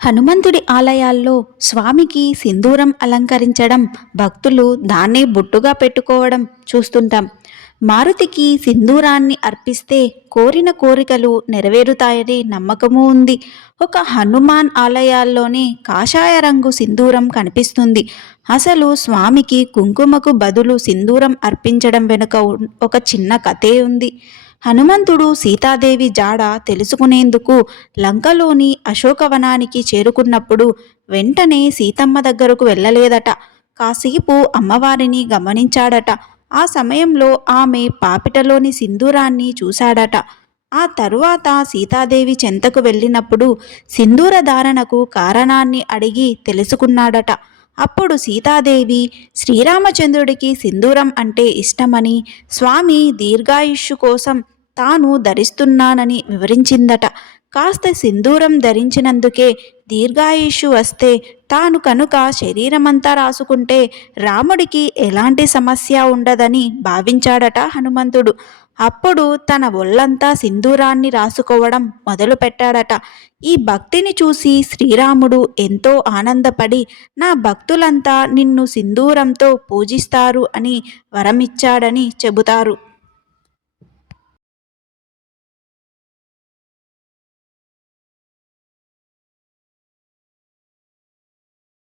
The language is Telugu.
హనుమంతుడి ఆలయాల్లో స్వామికి సింధూరం అలంకరించడం, భక్తులు దాన్నే బొట్టుగా పెట్టుకోవడం చూస్తుంటాం. మారుతికి సింధూరాన్ని అర్పిస్తే కోరిన కోరికలు నెరవేరుతాయనే నమ్మకమూ ఉంది. ఒక హనుమాన్ ఆలయాల్లోనే కాషాయ రంగు సింధూరం కనిపిస్తుంది. అసలు స్వామికి కుంకుమకు బదులు సింధూరం అర్పించడం వెనుక ఒక చిన్న కథే ఉంది. హనుమంతుడు సీతాదేవి జాడ తెలుసుకునేందుకు లంకలోని అశోకవనానికి చేరుకున్నప్పుడు వెంటనే సీతమ్మ దగ్గరకు వెళ్ళలేదట. కాసేపు అమ్మవారిని గమనించాడట. ఆ సమయంలో ఆమె పాపిటలోని సింధూరాన్ని చూశాడట. ఆ తరువాత సీతాదేవి చెంతకు వెళ్ళినప్పుడు సింధూర ధారణకు కారణాన్ని అడిగి తెలుసుకున్నాడట. అప్పుడు సీతాదేవి శ్రీరామచంద్రుడికి సింధూరం అంటే ఇష్టమని, స్వామి దీర్ఘాయుష్షు కోసం తాను ధరిస్తున్నానని వివరించిందట. కాస్త సింధూరం ధరించినందుకే దీర్ఘాయుష్షు వస్తే తాను కనుక శరీరమంతా రాసుకుంటే రాముడికి ఎలాంటి సమస్య ఉండదని భావించాడట హనుమంతుడు. అప్పుడు తన ఒళ్ళంతా సింధూరాన్ని రాసుకోవడం మొదలుపెట్టాడట. ఈ భక్తిని చూసి శ్రీరాముడు ఎంతో ఆనందపడి, నా భక్తులంతా నిన్ను సింధూరంతో పూజిస్తారు అని వరమిచ్చాడని చెబుతారు.